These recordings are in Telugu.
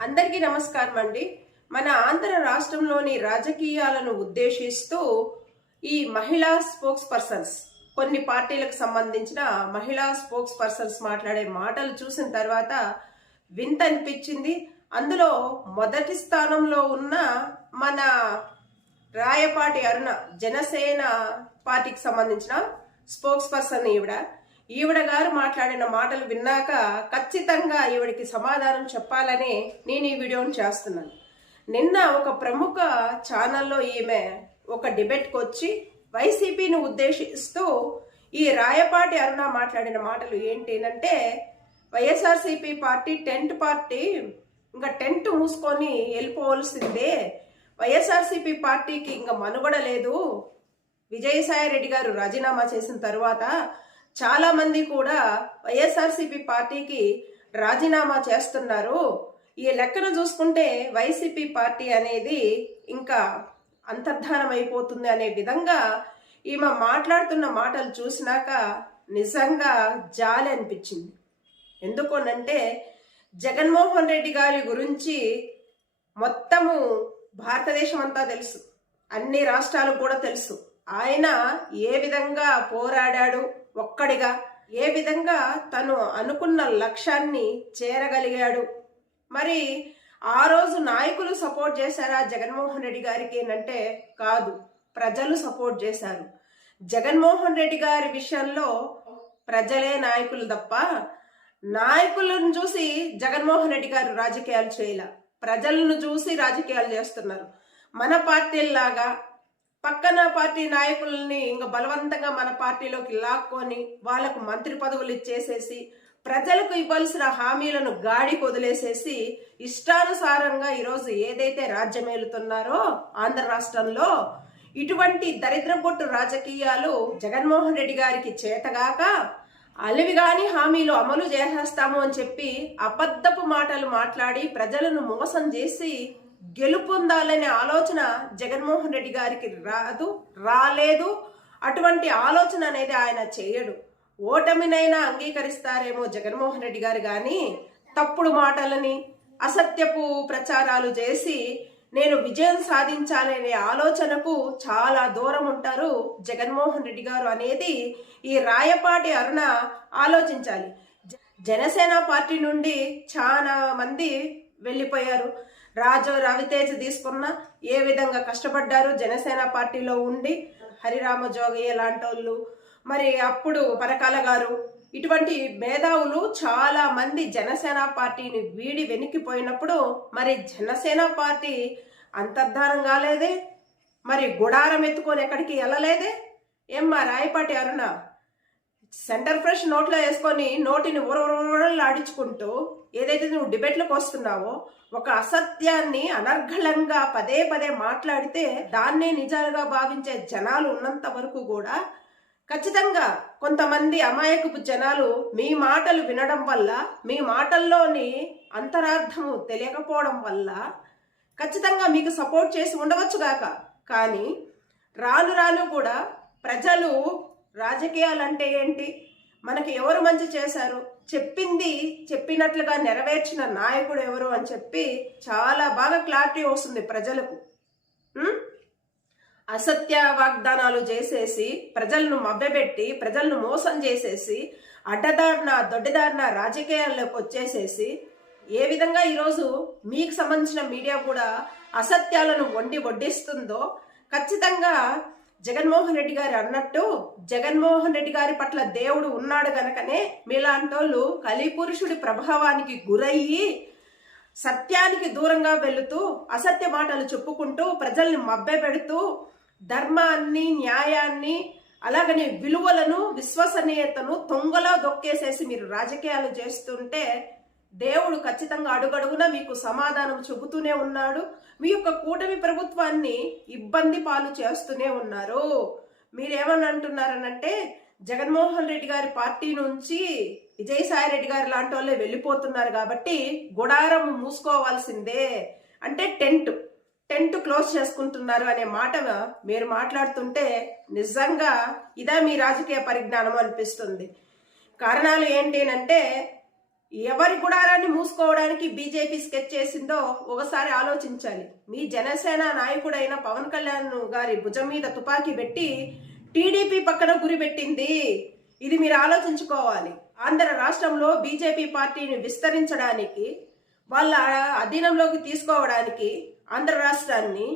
అందరికీ నమస్కారం అండి. మన ఆంధ్ర రాష్ట్రంలోని రాజకీయాలను ఉద్దేశిస్తూ ఈ మహిళా స్పోక్స్ పర్సన్స్ కొన్ని పార్టీలకు సంబంధించిన మహిళా స్పోక్స్ పర్సన్స్ మాట్లాడే మాటలు చూసిన తర్వాత వింత అనిపించింది అందులో మొదటి స్థానంలో ఉన్న మన రాయపాటి అరుణ జనసేన పార్టీకి సంబంధించిన స్పోక్స్ పర్సన్ ఈవిడ. ఈవిడ గారు మాట్లాడిన మాటలు విన్నాక ఖచ్చితంగా ఈవిడికి సమాధానం చెప్పాలని నేను ఈ వీడియోని చేస్తున్నాను. నిన్న ఒక ప్రముఖ ఛానల్లో ఈమె ఒక డిబేట్కి వచ్చి వైసీపీని ఉద్దేశిస్తూ ఈ రాయపాటి అరుణ మాట్లాడిన మాటలు ఏంటి వైఎస్ఆర్సీపీ పార్టీ టెంట్ పార్టీ ఇంకా టెంట్ మూసుకొని వెళ్ళిపోవలసిందే. వైఎస్ఆర్సీపీ పార్టీకి ఇంకా మనుగడ లేదు. విజయసాయి రెడ్డి గారు రాజీనామా చేసిన తర్వాత చాలా మంది కూడా వైఎస్ఆర్సీపీ పార్టీకి రాజీనామా చేస్తున్నారు. ఈ లెక్కను చూసుకుంటే వైసీపీ పార్టీ అనేది ఇంకా అంతర్ధానం అయిపోతుంది అనే విధంగా ఈమె మాట్లాడుతున్న మాటలు చూసినాక నిజంగా జాలి అనిపించింది. ఎందుకోనంటే జగన్మోహన్ రెడ్డి గారి గురించి మొత్తము భారతదేశం అంతా తెలుసు. అన్ని రాష్ట్రాలు కూడా తెలుసు. ఆయన ఏ విధంగా పోరాడాడు ఒక్కడిగా ఏ విధంగా తను అనుకున్న లక్ష్యాన్ని చేరగలిగాడు? మరి ఆ రోజు నాయకులు సపోర్ట్ చేశారా జగన్మోహన్ రెడ్డి గారికి అంటే కాదు ప్రజలు సపోర్ట్ చేశారు. జగన్మోహన్ రెడ్డి గారి విషయంలో ప్రజలే నాయకులు తప్ప నాయకులను చూసి జగన్మోహన్ రెడ్డి గారు రాజకీయాలు చేయలే. ప్రజలను చూసి రాజకీయాలు చేస్తున్నారు. మన పార్టీల్లాగా పక్కన పార్టీ నాయకుల్ని ఇంకా బలవంతంగా మన పార్టీలోకి లాక్కొని వాళ్ళకు మంత్రి పదవులు ఇచ్చేసేసి ప్రజలకు ఇవ్వాల్సిన హామీలను గాడి వదిలేసేసి ఇష్టానుసారంగా ఈరోజు ఏదైతే రాజ్యమేలుతున్నారో ఆంధ్ర రాష్ట్రంలో ఇటువంటి దరిద్రపొట్టు రాజకీయాలు జగన్మోహన్ రెడ్డి గారికి చేతగాక అలివి అలివిగాని హామీలు అమలు చేసేస్తాము అని చెప్పి అబద్ధపు మాటలు మాట్లాడి ప్రజలను మోసం చేసి గెలుపొందాలనే ఆలోచన జగన్మోహన్ రెడ్డి గారికి రాదు రాలేదు. అటువంటి ఆలోచన అనేది ఆయన చేయడు. ఓటమినైనా అంగీకరిస్తారేమో జగన్మోహన్ రెడ్డి గారు కానీ తప్పుడు మాటలని అసత్యపు ప్రచారాలు చేసి నేను విజయం సాధించాలనే ఆలోచనకు చాలా దూరం ఉంటారు జగన్మోహన్ రెడ్డి గారు అనేది ఈ రాయపాటి అరుణ ఆలోచించాలి. జనసేన పార్టీ నుండి చాలా మంది వెళ్ళిపోయారు. రాజు రవితేజ తీసుకున్న ఏ విధంగా కష్టపడ్డారు? జనసేన పార్టీలో ఉండి హరిరామ జోగయ్య లాంటి వాళ్ళు మరి అప్పుడు పరకాల గారు ఇటువంటి మేధావులు చాలా మంది జనసేన పార్టీని వీడి వెనక్కిపోయినప్పుడు మరి జనసేన పార్టీ అంతర్ధానం కాలేదే? మరి గుడారం ఎత్తుకొని ఎక్కడికి వెళ్ళలేదే? ఏమ్మా రాయపాటి అరుణ? సెంటర్ ఫ్రెష్ నోట్లో వేసుకొని నోటిని ఊరవరలాడించుకుంటూ ఏదైతే నువ్వు డిబేట్లకు వస్తున్నావో ఒక అసత్యాన్ని అనర్ఘలంగా పదే పదే మాట్లాడితే దాన్నే నిజాలుగా భావించే జనాలు ఉన్నంత వరకు కూడా ఖచ్చితంగా కొంతమంది అమాయకపు జనాలు మీ మాటలు వినడం వల్ల మీ మాటల్లోని అంతరార్థము తెలియకపోవడం వల్ల ఖచ్చితంగా మీకు సపోర్ట్ చేసి ఉండవచ్చుగాక కానీ రాను రాను కూడా ప్రజలు రాజకీయాలు అంటే ఏంటి? మనకి ఎవరు మంచి చేశారు? చెప్పింది చెప్పినట్లుగా నెరవేర్చిన నాయకుడు ఎవరు అని చెప్పి చాలా బాగా క్లారిటీ వస్తుంది ప్రజలకు. అసత్య వాగ్దానాలు చేసేసి ప్రజలను మభ్యపెట్టి ప్రజలను మోసం చేసేసి అడ్డదారిన దొడ్డిదారిన రాజకీయాల్లోకి వచ్చేసేసి ఏ విధంగా ఈరోజు మీకు సంబంధించిన మీడియా కూడా అసత్యాలను వండి వడ్డిస్తుందో ఖచ్చితంగా జగన్మోహన్ రెడ్డి గారు అన్నట్టు జగన్మోహన్ రెడ్డి గారి పట్ల దేవుడు ఉన్నాడు గనకనే మీలాంటోళ్ళు కలిపురుషుడి ప్రభావానికి గురయ్యి సత్యానికి దూరంగా వెళుతూ అసత్య మాటలు చెప్పుకుంటూ ప్రజల్ని మభ్యపెడుతూ ధర్మాన్ని న్యాయాన్ని అలాగనే విలువలను విశ్వసనీయతను తొంగలో దొక్కేసేసి మీరు రాజకీయాలు చేస్తుంటే దేవుడు ఖచ్చితంగా అడుగడుగునా మీకు సమాధానం చెబుతూనే ఉన్నాడు. మీ యొక్క కూటమి ప్రభుత్వాన్ని ఇబ్బంది పాలు చేస్తూనే ఉన్నారు. మీరేమని అంటున్నారనంటే జగన్మోహన్ రెడ్డి గారి పార్టీ నుంచి విజయసాయి రెడ్డి గారు లాంటి వాళ్ళే వెళ్ళిపోతున్నారు కాబట్టి గుడారం మూసుకోవాల్సిందే. అంటే టెంట్ టెంట్ క్లోజ్ చేసుకుంటున్నారు అనే మాట మీరు మాట్లాడుతుంటే నిజంగా ఇదా మీ రాజకీయ పరిజ్ఞానం అనిపిస్తుంది. కారణాలు ఏంటి అంటే ఎవరి గుడారాన్ని మూసుకోవడానికి బీజేపీ స్కెచ్ చేసిందో ఒకసారి ఆలోచించాలి. మీ జనసేన నాయకుడైన పవన్ కళ్యాణ్ గారి భుజం మీద తుపాకీ పెట్టి టీడీపీ పక్కన గురి పెట్టింది. ఇది మీరు ఆలోచించుకోవాలి. ఆంధ్ర రాష్ట్రంలో బీజేపీ పార్టీని విస్తరించడానికి వాళ్ళ అధీనంలోకి తీసుకోవడానికి ఆంధ్ర రాష్ట్రాన్ని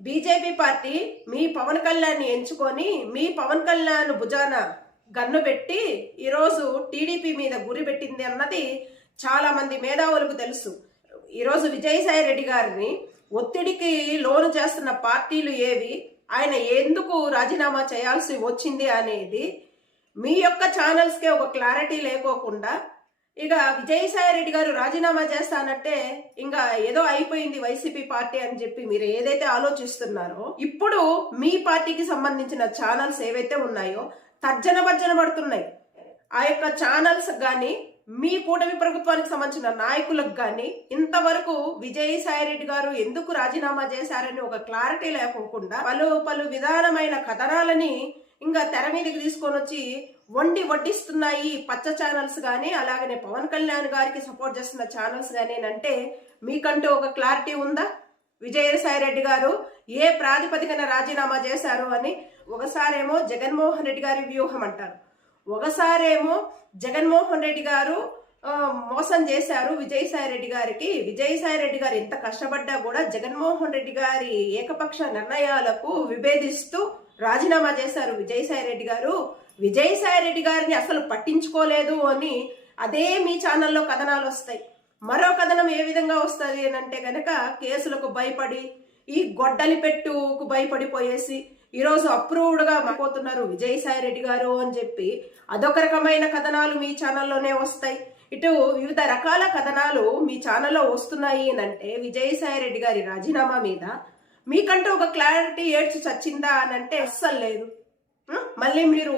బీజేపీ పార్టీ మీ పవన్ కళ్యాణ్ని ఎంచుకొని మీ పవన్ కళ్యాణ్ భుజాన గన్ను పెట్టి ఈరోజు టీడీపీ మీద గురి పెట్టింది అన్నది చాలా మంది మేధావులకు తెలుసు. ఈరోజు విజయసాయి రెడ్డి గారిని ఒత్తిడికి లోను చేస్తున్న పార్టీలు ఏవి? ఆయన ఎందుకు రాజీనామా చేయాల్సి వచ్చింది అనేది మీ యొక్క ఛానల్స్కే ఒక క్లారిటీ లేకోకుండా ఇక విజయసాయి రెడ్డి గారు రాజీనామా చేస్తానంటే ఇంకా ఏదో అయిపోయింది వైసీపీ పార్టీ అని చెప్పి మీరు ఏదైతే ఆలోచిస్తున్నారో ఇప్పుడు మీ పార్టీకి సంబంధించిన ఛానల్స్ ఏవైతే ఉన్నాయో తర్జన భర్జన పడుతున్నాయి. ఆ యొక్క ఛానల్స్ కానీ మీ కూటమి ప్రభుత్వానికి సంబంధించిన నాయకులకు కానీ ఇంతవరకు విజయసాయి రెడ్డి గారు ఎందుకు రాజీనామా చేశారని ఒక క్లారిటీ లేకోకుండా పలు పలు విధానమైన కథనాలని ఇంకా తెర మీదకి తీసుకొని వచ్చి వండి వడ్డిస్తున్నాయి పచ్చ ఛానల్స్ కానీ అలాగనే పవన్ కళ్యాణ్ గారికి సపోర్ట్ చేస్తున్న ఛానల్స్ కానీ అంటే మీకంటూ ఒక క్లారిటీ ఉందా? విజయసాయి రెడ్డి గారు ఏ ప్రాతిపదికన రాజీనామా చేశారు అని ఒకసారేమో జగన్మోహన్ రెడ్డి గారి వ్యూహం అంటారు. ఒకసారేమో జగన్మోహన్ రెడ్డి గారు మోసం చేశారు విజయసాయి రెడ్డి గారికి. విజయసాయి రెడ్డి గారు ఎంత కష్టపడ్డా కూడా జగన్మోహన్ రెడ్డి గారి ఏకపక్ష నిర్ణయాలకు విభేదిస్తూ రాజీనామా చేశారు విజయసాయి రెడ్డి గారు. విజయసాయి రెడ్డి గారిని అసలు పట్టించుకోలేదు అని అదే మీ ఛానల్లో కథనాలు వస్తాయి. మరో కథనం ఏ విధంగా వస్తుంది అని అంటే కనుక కేసులకు భయపడి ఈ గొడ్డలి పెట్టుకు భయపడిపోయేసి ఈరోజు అప్రూవ్డ్గా మారిపోతున్నారు విజయసాయి రెడ్డి గారు అని చెప్పి అదొక రకమైన కథనాలు మీ ఛానల్లోనే వస్తాయి. ఇటు వివిధ రకాల కథనాలు మీ ఛానల్లో వస్తున్నాయి అని అంటే విజయసాయి రెడ్డి గారి రాజీనామా మీద మీకంటూ ఒక క్లారిటీ ఏడ్చి చచ్చిందా అని అంటే అస్సలు లేదు. మళ్ళీ మీరు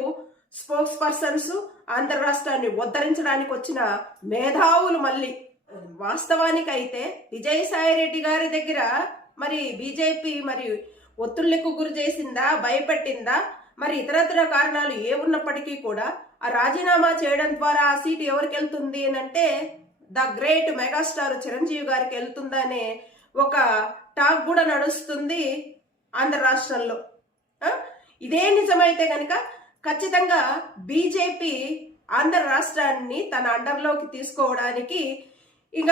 స్పోక్స్ పర్సన్స్ ఆంధ్ర రాష్ట్రాన్ని ఉద్ధరించడానికి వచ్చిన మేధావులు మళ్ళీ. వాస్తవానికి అయితే విజయసాయి రెడ్డి గారి దగ్గర మరి బీజేపీ మరి ఒత్తిళ్ళకు గురి చేసిందా? భయపెట్టిందా? మరి ఇతరత్ర కారణాలు ఏ ఉన్నప్పటికీ కూడా ఆ రాజీనామా చేయడం ద్వారా ఆ సీట్ ఎవరికి వెళ్తుంది అని అంటే ద గ్రేట్ మెగాస్టార్ చిరంజీవి గారికి వెళ్తుందనే ఒక టాక్ కూడా నడుస్తుంది ఆంధ్ర రాష్ట్రంలో. ఇదే నిజమైతే కనుక ఖచ్చితంగా బీజేపీ ఆంధ్ర రాష్ట్రాన్ని తన అండర్లోకి తీసుకోవడానికి ఇక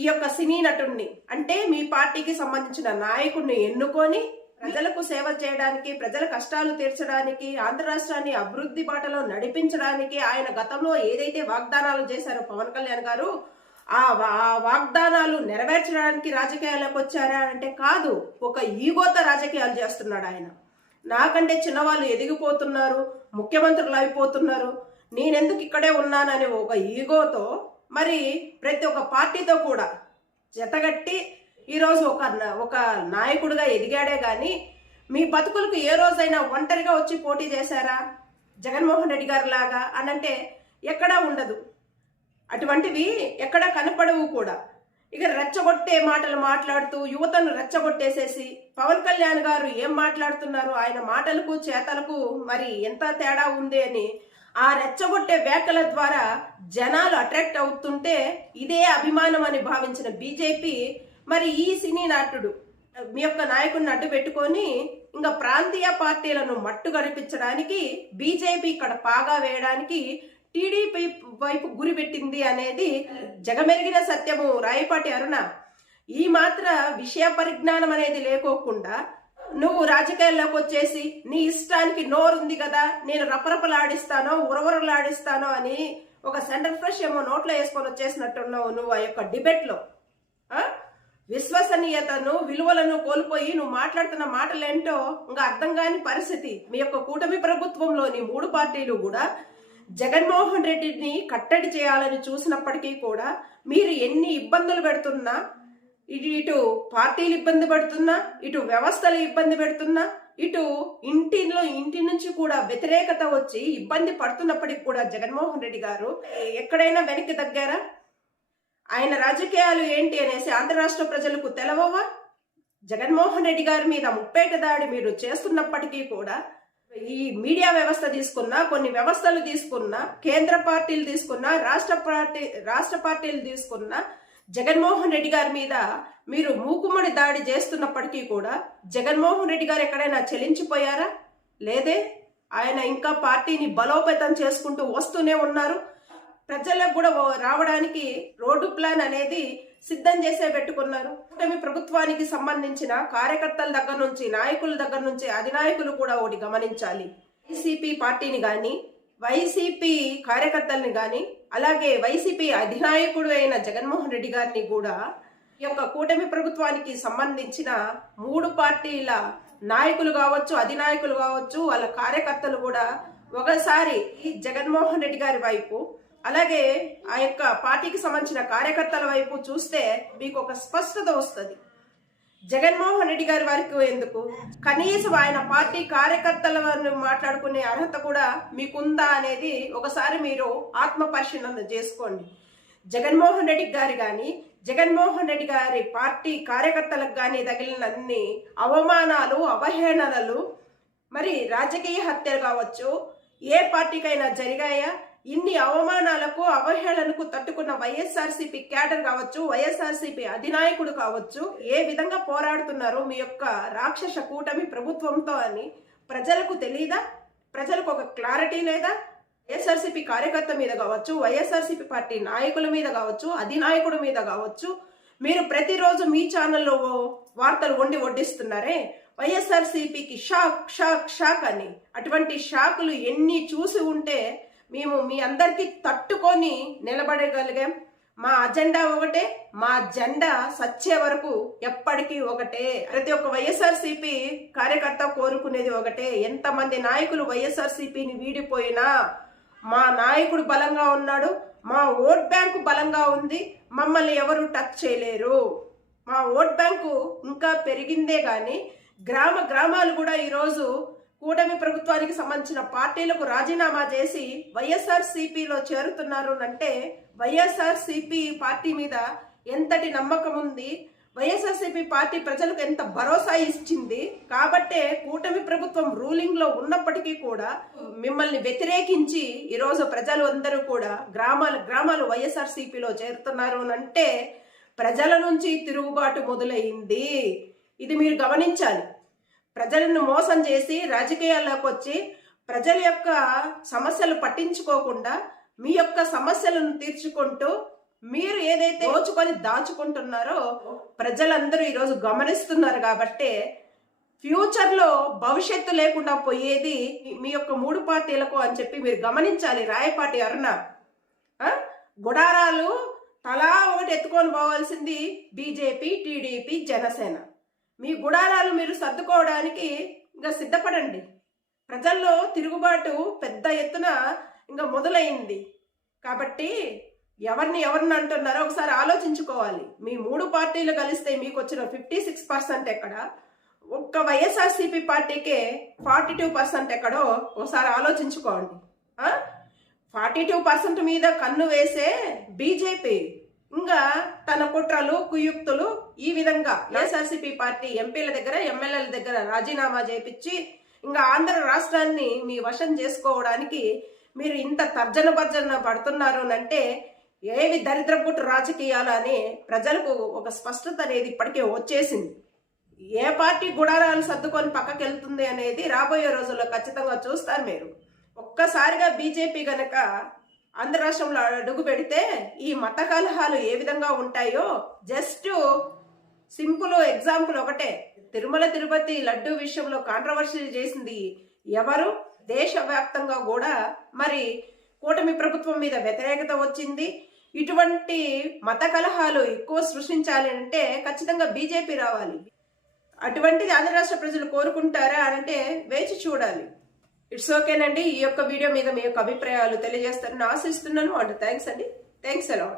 ఈ యొక్క సినీ నటుణ్ణి అంటే మీ పార్టీకి సంబంధించిన నాయకుడిని ఎన్నుకొని ప్రజలకు సేవ చేయడానికి ప్రజల కష్టాలు తీర్చడానికి ఆంధ్ర రాష్ట్రాన్ని అభివృద్ధి బాటలో నడిపించడానికి ఆయన గతంలో ఏదైతే వాగ్దానాలు చేశారో పవన్ కళ్యాణ్ గారు ఆ ఆ వాగ్దానాలు నెరవేర్చడానికి రాజకీయాలకు వచ్చారా అంటే కాదు ఒక ఈగోతో రాజకీయాలు చేస్తున్నాడు ఆయన. నాకంటే చిన్నవాళ్ళు ఎదిగిపోతున్నారు ముఖ్యమంత్రులు అయిపోతున్నారు నేనెందుకు ఇక్కడే ఉన్నానని ఒక ఈగోతో మరి ప్రతి ఒక్క పార్టీతో కూడా జతగట్టి ఈరోజు ఒక న- ఒక నాయకుడిగా ఎదిగాడే కానీ మీ బతుకులకు ఏ రోజైనా ఒంటరిగా వచ్చి పోటీ చేశారా? జగన్మోహన్ రెడ్డి గారు లాగా అని అంటే ఎక్కడా ఉండదు. అటువంటివి ఎక్కడ కనపడవు కూడా. ఇక రెచ్చగొట్టే మాటలు మాట్లాడుతూ యువతను రెచ్చగొట్టేసేసి పవన్ కళ్యాణ్ గారు ఏం మాట్లాడుతున్నారు? ఆయన మాటలకు చేతలకు మరి ఎంత తేడా ఉంది అని ఆ రెచ్చగొట్టే వ్యాఖ్యల ద్వారా జనాలు అట్రాక్ట్ అవుతుంటే ఇదే అభిమానం అని భావించిన బీజేపీ మరి ఈ సినీ నాటుడు మీ యొక్క నాయకుడిని అడ్డు పెట్టుకొని ఇంకా ప్రాంతీయ పార్టీలను మట్టు గడిపించడానికి బీజేపీ ఇక్కడ పాగా వేయడానికి టీడీపీ వైపు గురి పెట్టింది అనేది జగమెరిగిన సత్యము రాయపాటి అరుణ ఈ మాత్ర విషయ పరిజ్ఞానం అనేది లేకోకుండా నువ్వు రాజకీయాల్లోకి వచ్చేసి నీ ఇష్టానికి నోరుంది కదా నేను రపరపలాడిస్తానో ఉరవరలాడిస్తానో అని ఒక సెంటర్ ఫ్రెష్ ఏమో నోట్లో వేసుకొని వచ్చేసినట్టున్నావు నువ్వు ఆ యొక్క డిబేట్లో ఆ? విశ్వసనీయతను విలువలను కోల్పోయి నువ్వు మాట్లాడుతున్న మాటలేంటో ఇంకా అర్థం కాని పరిస్థితి. మీ యొక్క కూటమి ప్రభుత్వంలోని మూడు పార్టీలు కూడా జగన్మోహన్ రెడ్డిని కట్టడి చేయాలని చూసినప్పటికీ కూడా మీరు ఎన్ని ఇబ్బందులు పెడుతున్నా ఇటు ఇటు పార్టీలు ఇబ్బంది పెడుతున్నా ఇటు వ్యవస్థలు ఇబ్బంది పెడుతున్నా ఇటు ఇంటిలో ఇంటి నుంచి కూడా వ్యతిరేకత వచ్చి ఇబ్బంది పడుతున్నప్పటికీ కూడా జగన్మోహన్ రెడ్డి గారు ఎక్కడైనా వెనక్కి తగ్గారా? ఆయన రాజకీయాలు ఏంటి అనేసి ఆంధ్ర రాష్ట్ర ప్రజలకు తెలవవా? జగన్మోహన్ రెడ్డి గారి మీద ముప్పేట దాడి మీరు చేస్తున్నప్పటికీ కూడా ఈ మీడియా వ్యవస్థ తీసుకున్నా కొన్ని వ్యవస్థలు తీసుకున్నా కేంద్ర పార్టీలు తీసుకున్నా రాష్ట్ర పార్టీ రాష్ట్ర పార్టీలు తీసుకున్నా జగన్మోహన్ రెడ్డి గారి మీద మీరు మూకుమ్మడి దాడి చేస్తున్నప్పటికీ కూడా జగన్మోహన్ రెడ్డి గారు ఎక్కడైనా చెలించిపోయారా? లేదే? ఆయన ఇంకా పార్టీని బలోపేతం చేసుకుంటూ వస్తూనే ఉన్నారు. ప్రజలకు కూడా రావడానికి రోడ్డు ప్లాన్ అనేది సిద్ధం చేసే పెట్టుకున్నారు. కూటమి ప్రభుత్వానికి సంబంధించిన కార్యకర్తల దగ్గర నుంచి నాయకుల దగ్గర నుంచి అధినాయకులు కూడా ఒకటి గమనించాలి. వైసీపీ పార్టీని కానీ వైసీపీ కార్యకర్తల్ని కానీ అలాగే వైసీపీ అధినాయకుడు అయిన జగన్మోహన్ రెడ్డి గారిని కూడా ఈ యొక్క కూటమి ప్రభుత్వానికి సంబంధించిన మూడు పార్టీల నాయకులు కావచ్చు అధినాయకులు కావచ్చు వాళ్ళ కార్యకర్తలు కూడా ఒకసారి ఈ జగన్మోహన్ రెడ్డి గారి వైపు అలాగే ఆ యొక్క పార్టీకి సంబంధించిన కార్యకర్తల వైపు చూస్తే మీకు ఒక స్పష్టత వస్తుంది. జగన్మోహన్ రెడ్డి గారి వారికి ఎందుకు? కనీసం ఆయన పార్టీ కార్యకర్తలను మాట్లాడుకునే అర్హత కూడా మీకుందా అనేది ఒకసారి మీరు ఆత్మ పరిశీలన చేసుకోండి. జగన్మోహన్ రెడ్డి గారు కానీ జగన్మోహన్ రెడ్డి గారి పార్టీ కార్యకర్తలకు కానీ తగిలిన అన్ని అవమానాలు అవహేళనలు మరి రాజకీయ హత్యలు కావచ్చు ఏ పార్టీకైనా జరిగాయా? ఇన్ని అవమానాలకు అవహేళనకు తట్టుకున్న వైఎస్ఆర్సీపీ క్యాడర్ కావచ్చు వైఎస్ఆర్సీపీ అధినాయకుడు కావచ్చు ఏ విధంగా పోరాడుతున్నారు మీ యొక్క రాక్షస కూటమి ప్రభుత్వంతో అని ప్రజలకు తెలియదా ప్రజలకు ఒక క్లారిటీ లేదా? వైఎస్ఆర్సీపీ కార్యకర్త మీద కావచ్చు వైఎస్ఆర్సీపీ పార్టీ నాయకుల మీద కావచ్చు అధినాయకుడి మీద కావచ్చు మీరు ప్రతిరోజు మీ ఛానల్లో వార్తలు వండి వడ్డిస్తున్నారే? వైఎస్ఆర్సీపీకి షాక్ షాక్ షాక్ అని. అటువంటి షాకులు ఎన్ని చూసి ఉంటే మేము మీ అందరికీ తట్టుకొని నిలబడగలిగాం. మా అజెండా ఒకటే మా జెండా సచ్చే వరకు ఎప్పటికీ ఒకటే. ప్రతి ఒక్క వైఎస్ఆర్సీపీ కార్యకర్త కోరుకునేది ఒకటే. ఎంతమంది నాయకులు వైఎస్ఆర్సీపీని వీడిపోయినా మా నాయకుడు బలంగా ఉన్నాడు మా ఓట్ బ్యాంకు బలంగా ఉంది మమ్మల్ని ఎవరు టచ్ చేయలేరు. మా ఓట్ బ్యాంకు ఇంకా పెరిగిందే కానీ గ్రామ గ్రామాలు కూడా ఈరోజు కూటమి ప్రభుత్వానికి సంబంధించిన పార్టీలకు రాజీనామా చేసి వైఎస్ఆర్ సిపిలో చేరుతున్నారు అంటే వైఎస్ఆర్ సిపి పార్టీ మీద ఎంతటి నమ్మకం ఉంది? వైఎస్ఆర్సీపీ పార్టీ ప్రజలకు ఎంత భరోసా ఇచ్చింది? కాబట్టే కూటమి ప్రభుత్వం రూలింగ్లో ఉన్నప్పటికీ కూడా మిమ్మల్ని వ్యతిరేకించి ఈరోజు ప్రజలు అందరూ కూడా గ్రామాల గ్రామాలు వైఎస్ఆర్సీపీలో చేరుతున్నారు అంటే ప్రజల నుంచి తిరుగుబాటు మొదలైంది. ఇది మీరు గమనించాలి. ప్రజలను మోసం చేసి రాజకీయాల్లోకి వచ్చి ప్రజల యొక్క సమస్యలు పట్టించుకోకుండా మీ యొక్క సమస్యలను తీర్చుకుంటూ మీరు ఏదైతే దోచుకొని దాచుకుంటున్నారో ప్రజలందరూ ఈరోజు గమనిస్తున్నారు కాబట్టి ఫ్యూచర్లో భవిష్యత్తు లేకుండా పోయేది మీ యొక్క మూడు పార్టీలకు అని చెప్పి మీరు గమనించాలి. రాయపాటి అరుణ. గుడారాలు తలా ఒకటి ఎత్తుకొని పోవాల్సింది బీజేపీ టీడీపీ జనసేన. మీ గుడారాలు మీరు సర్దుకోవడానికి ఇంకా సిద్ధపడండి. ప్రజల్లో తిరుగుబాటు పెద్ద ఎత్తున ఇంకా మొదలైంది. కాబట్టి ఎవరిని ఎవరిని అంటున్నారో ఒకసారి ఆలోచించుకోవాలి. మీ మూడు పార్టీలు కలిస్తే మీకు వచ్చిన ఫిఫ్టీ సిక్స్ పర్సెంట్ ఎక్కడ? ఒక్క వైఎస్ఆర్సీపీ పార్టీకే ఫార్టీ టూ పర్సెంట్ ఎక్కడో ఒకసారి ఆలోచించుకోండి. ఫార్టీ టూ పర్సెంట్ మీద కన్ను వేసే బీజేపీ. ఇంకా తన కుట్రలు కుయుక్తులు ఈ విధంగా వైఎస్ఆర్సీపీ పార్టీ ఎంపీల దగ్గర ఎమ్మెల్యేల దగ్గర రాజీనామా చేపించి ఇంకా ఆంధ్ర రాష్ట్రాన్ని మీ వశం చేసుకోవడానికి మీరు ఇంత తర్జన భర్జన పడుతున్నారు అంటే ఏవి దరిద్రపుట్టు రాజకీయాలు అని ప్రజలకు ఒక స్పష్టత అనేది ఇప్పటికే వచ్చేసింది. ఏ పార్టీ గుడారాలు సర్దుకొని పక్కకి వెళ్తుంది అనేది రాబోయే రోజుల్లో ఖచ్చితంగా చూస్తారు మీరు. ఒక్కసారిగా బీజేపీ గనక ఆంధ్ర రాష్ట్రంలో అడుగు పెడితే ఈ మత కలహాలు ఏ విధంగా ఉంటాయో జస్ట్ సింపుల్ ఎగ్జాంపుల్ ఒకటే. తిరుమల తిరుపతి లడ్డు విషయంలో కాంట్రవర్సీ చేసింది ఎవరు? దేశవ్యాప్తంగా కూడా మరి కూటమి ప్రభుత్వం మీద వ్యతిరేకత వచ్చింది. ఇటువంటి మత కలహాలు ఎక్కువ సృష్టించాలి అంటే ఖచ్చితంగా బీజేపీ రావాలి. అటువంటిది ఆంధ్ర రాష్ట్ర ప్రజలు కోరుకుంటారా అని అంటే వేచి చూడాలి. ఇట్స్ ఓకేనండి ఈ యొక్క వీడియో మీద మీ యొక్క అభిప్రాయాలు తెలియజేస్తారని ఆశిస్తున్నాను. అండ్ థ్యాంక్స్ అండి. థ్యాంక్స్ అలా